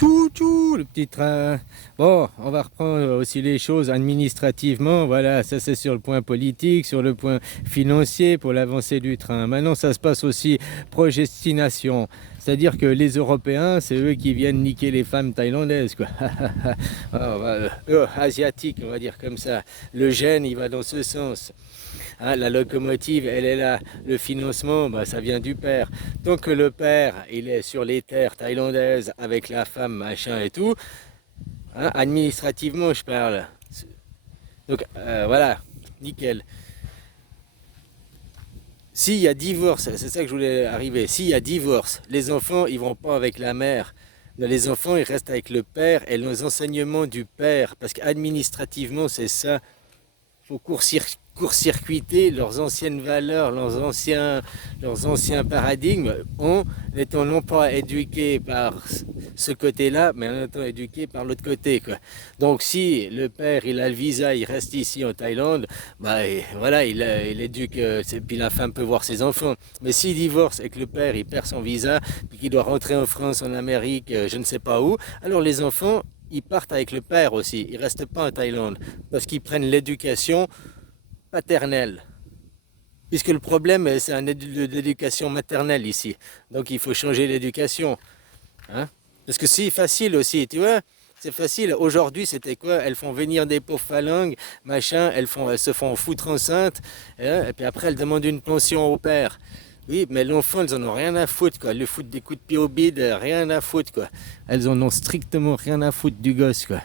Tchou, le petit train. Bon, on va reprendre aussi les choses administrativement. Voilà, ça c'est sur le point politique, sur le point financier pour l'avancée du train. Maintenant, ça se passe aussi progestination. C'est-à-dire que les Européens, c'est eux qui viennent niquer les femmes thaïlandaises, quoi. Asiatiques, on va dire comme ça. Le gène, il va dans ce sens. Hein, la locomotive, elle est là. Le financement, bah, ça vient du père. Tant que le père, il est sur les terres thaïlandaises avec la femme, machin et tout, hein, administrativement, je parle. Donc voilà, nickel. S'il y a divorce, c'est ça que je voulais arriver. S'il y a divorce, les enfants, ils vont pas avec la mère. Les enfants, ils restent avec le père et les enseignements du père. Parce qu'administrativement, c'est ça. Faut court-circuiter leurs anciennes valeurs, leurs anciens paradigmes en n'étant non pas éduqués par ce côté-là, mais en étant éduqués par l'autre côté, quoi. Donc si le père il a le visa, il reste ici en Thaïlande, bah et voilà, il éduque, puis la femme peut voir ses enfants. Mais s'il divorce et que le père il perd son visa, puis qu'il doit rentrer en France, en Amérique, je ne sais pas où, alors les enfants ils partent avec le père aussi, ils restent pas en Thaïlande parce qu'ils prennent l'éducation paternelle. Puisque le problème, c'est l'éducation maternelle ici. Donc il faut changer l'éducation. Hein. Parce que c'est facile aussi, tu vois. C'est facile. Aujourd'hui, c'était quoi? Elles font venir des pauvres phalanges, machin, elles se font foutre enceintes, hein, et puis après, elles demandent une pension au père. Oui, mais l'enfant, elles en ont rien à foutre, quoi. Le foutre des coups de pied au bide, rien à foutre, quoi. Elles en ont strictement rien à foutre du gosse, quoi.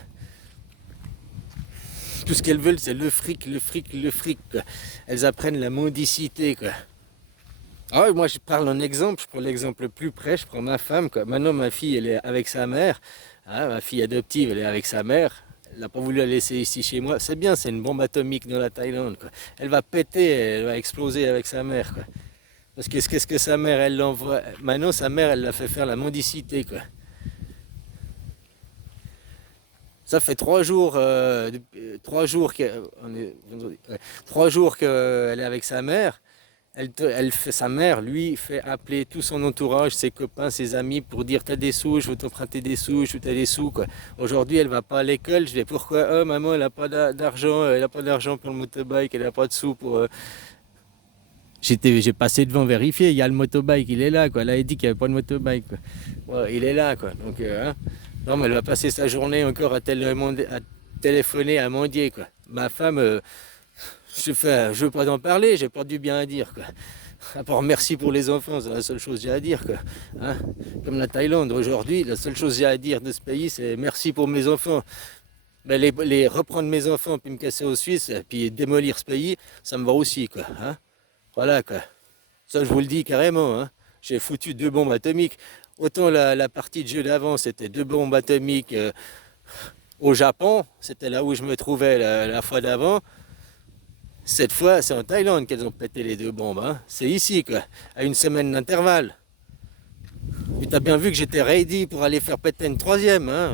Tout ce qu'elles veulent, c'est le fric, le fric, le fric, quoi. Elles apprennent la mendicité, quoi. Ah ouais, moi, je parle en exemple, je prends l'exemple le plus près, je prends ma femme, quoi. Maintenant, ma fille, elle est avec sa mère. Hein, ma fille adoptive, elle est avec sa mère. Elle n'a pas voulu la laisser ici chez moi. C'est bien, c'est une bombe atomique dans la Thaïlande, quoi. Elle va péter, elle va exploser avec sa mère, quoi. Parce que qu'est-ce que sa mère, elle l'envoie. Maintenant, sa mère, elle l'a fait faire la mendicité, quoi. Ça fait 3 jours, 3 jours ouais, 3 jours qu'elle est avec sa mère. Elle fait, sa mère, lui, fait appeler tout son entourage, ses copains, ses amis, pour dire t'as des sous, je veux t'emprunter des sous, je veux t'as des sous, quoi. Aujourd'hui, elle va pas à l'école. Je dis pourquoi? Oh, maman, elle a pas d'argent, elle a pas d'argent pour le motorbike, elle a pas de sous pour. J'ai passé devant vérifier, il y a le motobike, il est là, quoi. Là, il dit qu'il n'y avait pas de motobike, quoi. Ouais, il est là, quoi. Donc, hein. Non, mais elle va passer sa journée encore à téléphoner, à mendier, quoi. Ma femme, je veux pas en parler, j'ai pas du bien à dire, quoi. À part merci pour les enfants, c'est la seule chose que j'ai à dire, quoi. Hein. Comme la Thaïlande, aujourd'hui, la seule chose que j'ai à dire de ce pays, c'est merci pour mes enfants. Mais les reprendre mes enfants, puis me casser aux Suisses, puis démolir ce pays, ça me va aussi, quoi. Hein. Voilà, quoi. Ça, je vous le dis carrément. Hein. J'ai foutu 2 bombes atomiques. Autant la partie de jeu d'avant, c'était 2 bombes atomiques au Japon. C'était là où je me trouvais la fois d'avant. Cette fois, c'est en Thaïlande qu'elles ont pété les 2 bombes. Hein. C'est ici, quoi. À une semaine d'intervalle. Tu as bien vu que j'étais ready pour aller faire péter une troisième. Hein.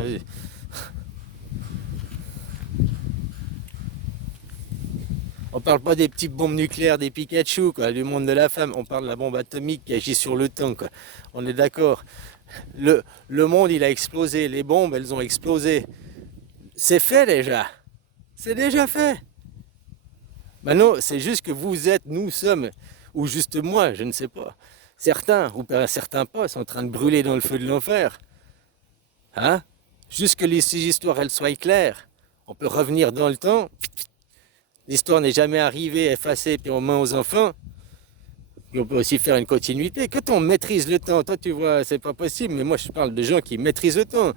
On parle pas des petites bombes nucléaires, des Pikachu, quoi, du monde de la femme. On parle de la bombe atomique qui agit sur le temps, quoi. On est d'accord. Le monde, il a explosé. Les bombes, elles ont explosé. C'est fait déjà. C'est déjà fait. Maintenant, c'est juste que vous êtes, nous sommes, ou juste moi, je ne sais pas. Certains, ou pas certains pas, sont en train de brûler dans le feu de l'enfer. Hein? Juste que ces histoires, elles soient claires. On peut revenir dans le temps. L'histoire n'est jamais arrivée, effacée, puis on met aux enfants. Et on peut aussi faire une continuité. Quand on maîtrise le temps, toi tu vois, c'est pas possible, mais moi je parle de gens qui maîtrisent le temps.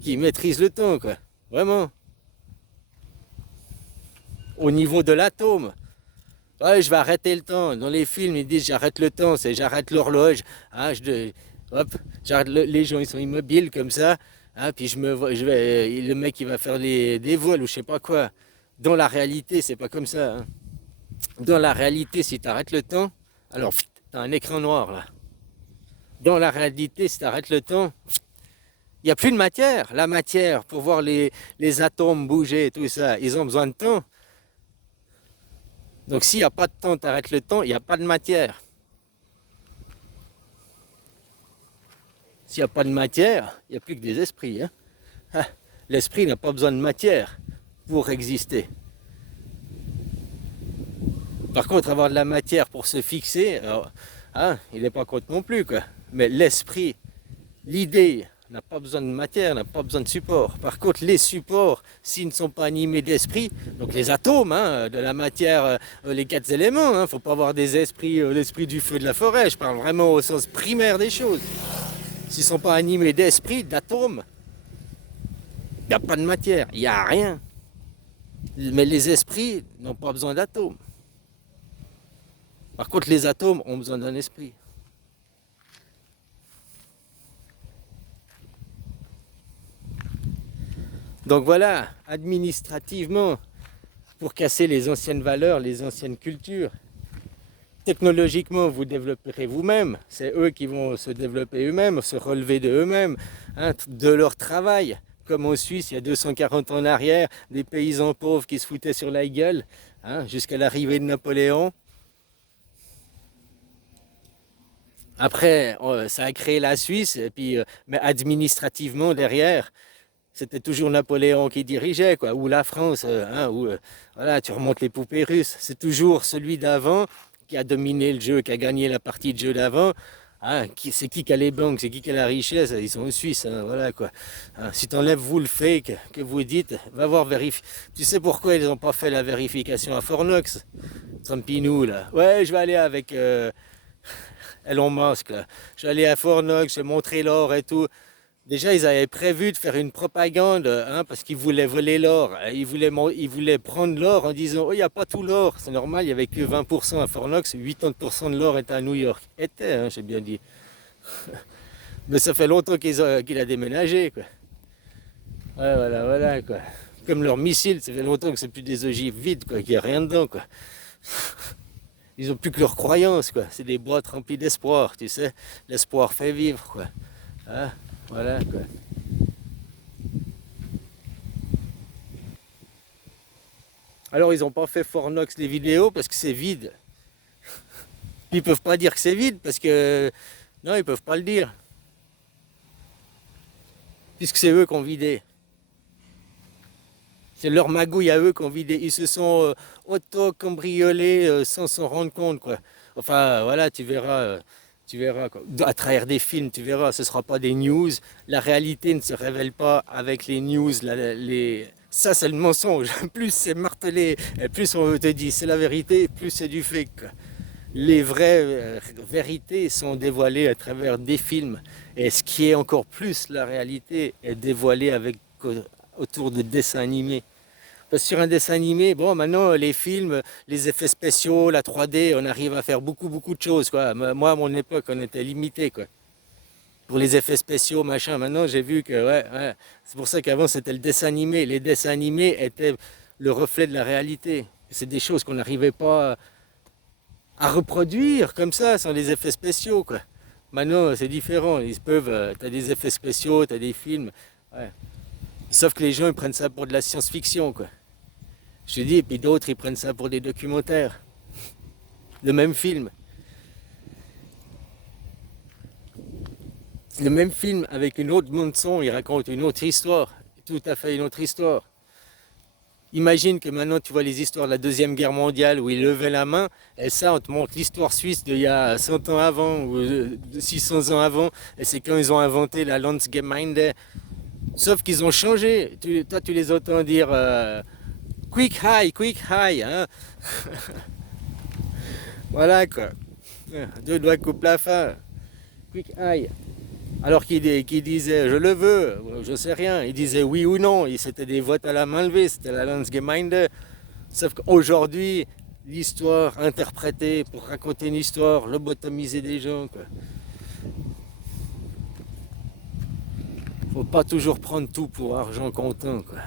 Qui maîtrisent le temps, quoi. Vraiment. Au niveau de l'atome. Ouais, je vais arrêter le temps. Dans les films, ils disent j'arrête le temps, c'est j'arrête l'horloge. Hein, hop, les gens ils sont immobiles comme ça. Hein, puis le mec il va faire des vols ou je sais pas quoi. Dans la réalité, c'est pas comme ça. Hein. Dans la réalité, si tu arrêtes le temps, alors tu as un écran noir là. Dans la réalité, si tu arrêtes le temps, il n'y a plus de matière. La matière, pour voir les atomes bouger et tout ça, ils ont besoin de temps. Donc s'il n'y a pas de temps, tu arrêtes le temps, il n'y a pas de matière. S'il n'y a pas de matière, il n'y a plus que des esprits. Hein. Ah, l'esprit n'a pas besoin de matière pour exister. Par contre, avoir de la matière pour se fixer, alors, hein, il n'est pas contre non plus, quoi. Mais l'esprit, l'idée, n'a pas besoin de matière, n'a pas besoin de support. Par contre, les supports, s'ils ne sont pas animés d'esprit, donc les atomes, hein, de la matière, les quatre éléments, il ne faut pas avoir des esprits, l'esprit du feu de la forêt, je parle vraiment au sens primaire des choses. S'ils ne sont pas animés d'esprit, d'atomes, il n'y a pas de matière, il n'y a rien. Mais les esprits n'ont pas besoin d'atomes. Par contre, les atomes ont besoin d'un esprit. Donc voilà, administrativement, pour casser les anciennes valeurs, les anciennes cultures, technologiquement, vous développerez vous-même. C'est eux qui vont se développer eux-mêmes, se relever de eux-mêmes, hein, de leur travail. Comme en Suisse, il y a 240 ans en arrière, des paysans pauvres qui se foutaient sur la gueule, hein, jusqu'à l'arrivée de Napoléon. Après, ça a créé la Suisse, et puis, mais administrativement, derrière, c'était toujours Napoléon qui dirigeait, quoi, ou la France, hein, ou voilà, tu remontes les poupées russes. C'est toujours celui d'avant qui a dominé le jeu, qui a gagné la partie de jeu d'avant. Hein, c'est qui a les banques, c'est qui a la richesse, ils sont en Suisse, hein, voilà quoi. Hein, si tu enlèves vous le fake que vous dites, va voir vérifier. Tu sais pourquoi ils n'ont pas fait la vérification à Fornox, Trumpinou là. Ouais, je vais aller avec Elon Musk là. Je vais aller à Fornox, je vais montrer l'or et tout. Déjà, ils avaient prévu de faire une propagande, hein, parce qu'ils voulaient voler l'or. Ils voulaient prendre l'or en disant, oh, il n'y a pas tout l'or. C'est normal, il n'y avait que 20% à Fornox, 80% de l'or était à New York. Était, hein, j'ai bien dit. Mais ça fait longtemps qu'il a déménagé, quoi. Ouais, voilà, voilà, quoi. Comme leur missile, ça fait longtemps que c'est plus des ogives vides, quoi, qu'il n'y a rien dedans, quoi. Ils ont plus que leur croyance, quoi. C'est des boîtes remplies d'espoir, tu sais. L'espoir fait vivre, quoi. Hein, voilà, quoi. Alors, ils n'ont pas fait Fornox les vidéos parce que c'est vide. Ils peuvent pas dire que c'est vide parce que... Non, ils peuvent pas le dire. Puisque c'est eux qui ont vidé. C'est leur magouille à eux qui ont vidé. Ils se sont auto-cambriolés sans s'en rendre compte, quoi. Enfin, voilà, tu verras, quoi. À travers des films, tu verras, ce ne sera pas des news. La réalité ne se révèle pas avec les news. Ça, c'est le mensonge. Plus c'est martelé, et plus on te dit c'est la vérité, plus c'est du fake, quoi. Les vraies vérités sont dévoilées à travers des films. Et ce qui est encore plus la réalité est dévoilé autour de dessins animés. Parce que sur un dessin animé, bon, maintenant, les films, les effets spéciaux, la 3D, on arrive à faire beaucoup, beaucoup de choses, quoi. Moi, à mon époque, on était limité, quoi. Pour les effets spéciaux, machin. Maintenant, j'ai vu que, ouais, ouais. C'est pour ça qu'avant, c'était le dessin animé. Les dessins animés étaient le reflet de la réalité. C'est des choses qu'on n'arrivait pas à reproduire comme ça, sans les effets spéciaux, quoi. Maintenant, c'est différent. Ils peuvent, t'as des effets spéciaux, t'as des films. Ouais. Sauf que les gens, ils prennent ça pour de la science-fiction, quoi. Je te dis, et puis d'autres, ils prennent ça pour des documentaires. Le même film. Le même film avec une autre bande-son, il raconte une autre histoire. Tout à fait une autre histoire. Imagine que maintenant tu vois les histoires de la Deuxième Guerre mondiale où ils levaient la main, et ça, on te montre l'histoire suisse d'il y a 100 ans avant, ou 600 ans avant, et c'est quand ils ont inventé la Landsgemeinde. Sauf qu'ils ont changé. Toi, tu les entends dire quick high, hein. Voilà quoi. Deux doigts coupe la fin. Quick high. Alors qu'il disait je le veux, je sais rien. Il disait oui ou non. C'était des votes à la main levée, c'était la Landsgemeinde. Sauf qu'aujourd'hui, l'histoire interprétée pour raconter une histoire, lobotomiser des gens, quoi. Faut pas toujours prendre tout pour argent comptant, quoi.